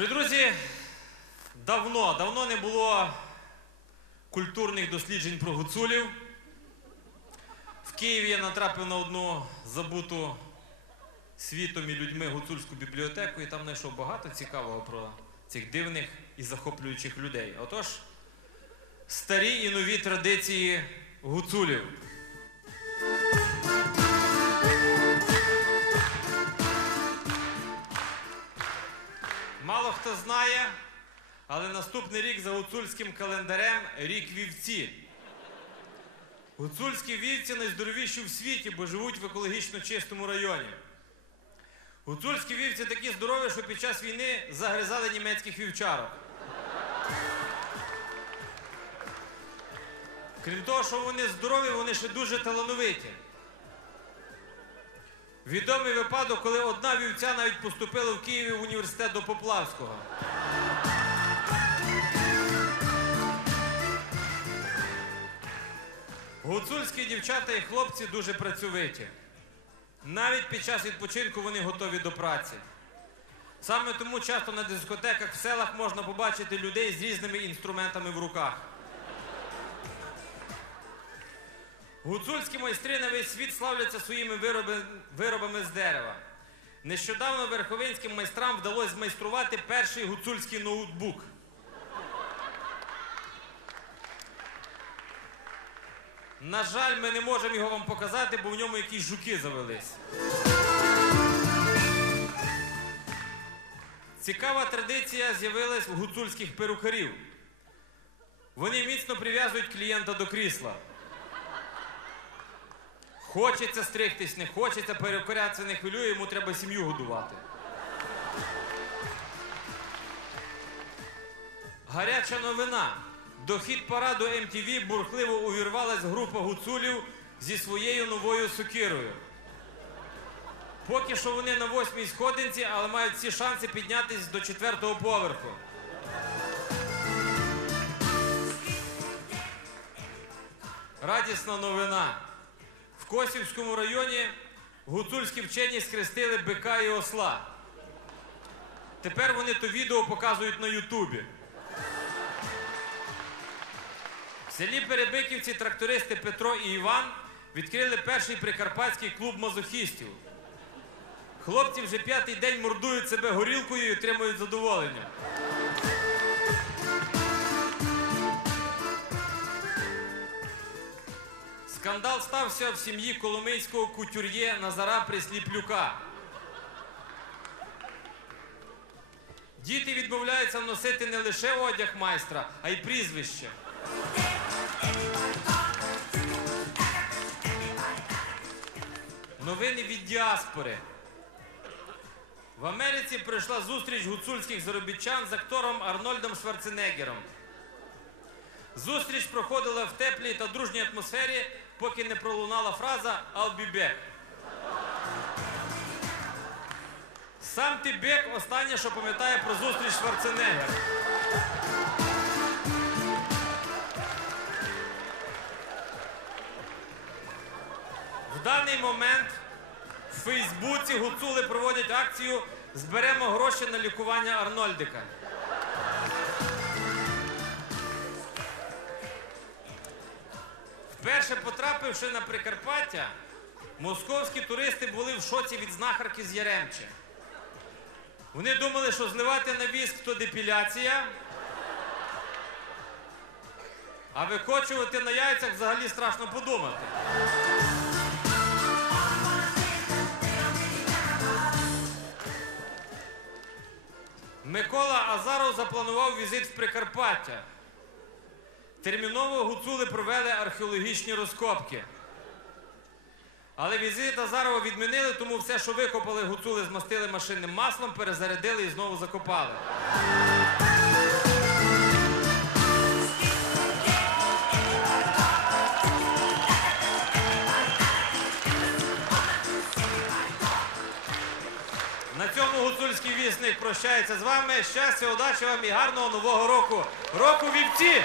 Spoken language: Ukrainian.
Дорогі друзі, давно, давно не було культурних досліджень про гуцулів. В Києві я натрапив на одну забуту світом і людьми гуцульську бібліотеку і там знайшов багато цікавого про цих дивних і захоплюючих людей. Отож, старі і нові традиції гуцулів. Мало хто знає, але наступний рік за гуцульським календарем рік вівці. Гуцульські вівці найздоровіші в світі, бо живуть в екологічно чистому районі. Гуцульські вівці такі здорові, що під час війни загризали німецьких вівчарок. Крім того, що вони здорові, вони ще дуже талановиті. Відомий випадок, коли одна вівця навіть поступила в Києві в університет до Поплавського. Гуцульські дівчата і хлопці дуже працьовиті. Навіть під час відпочинку вони готові до праці. Саме тому часто на дискотеках в селах можна побачити людей з різними інструментами в руках. Гуцульські майстри на весь світ славляться своїми вироби- виробами з дерева. Нещодавно верховинським майстрам вдалося змайструвати перший гуцульський ноутбук. На жаль, ми не можемо його вам показати, бо в ньому якісь жуки завелись. Цікава традиція з'явилась у гуцульських перукарів. Вони міцно прив'язують клієнта до крісла. Хочеться стригтись, не хочеться, перукаря це не хвилює, йому треба сім'ю годувати. Гаряча новина. До хіт параду MTV бурхливо увірвалась група гуцулів зі своєю новою сокирою. Поки що вони на восьмій сходинці, але мають всі шанси піднятись до четвертого поверху. Радісна новина. Косівському районі гуцульські вчені схрестили бика і осла. Тепер вони то відео показують на Ютубі. В селі Перебиківці трактористи Петро і Іван відкрили перший прикарпатський клуб мазохістів. Хлопці вже п'ятий день мордують себе горілкою і отримують задоволення. Скандал стався в сім'ї коломийського кутюр'є Назара Присліплюка. Діти відмовляються носити не лише одяг майстра, а й прізвище. Новини від діаспори. В Америці пройшла зустріч гуцульських заробітчан з актором Арнольдом Шварценеггером. Зустріч проходила в теплій та дружній атмосфері, поки не пролунала фраза «I'll be back». Сам ти Бек останнє, що пам'ятає про зустріч Шварценеггера. В даний момент в Фейсбуці гуцули проводять акцію Зберемо гроші на лікування Арнольдика. Вперше потрапивши на Прикарпаття, московські туристи були в шоці від знахарки з Яремче. Вони думали, що зливати на віск то депіляція, а викочувати на яйцях взагалі страшно подумати. Микола Азаров запланував візит в Прикарпаття. Терміново гуцули провели археологічні розкопки. Але візит Азарова відмінили, тому все, що викопали, гуцули змастили машинним маслом, перезарядили і знову закопали. Вісник прощається з вами. Щастя, удачі вам і гарного нового року. Року вівці!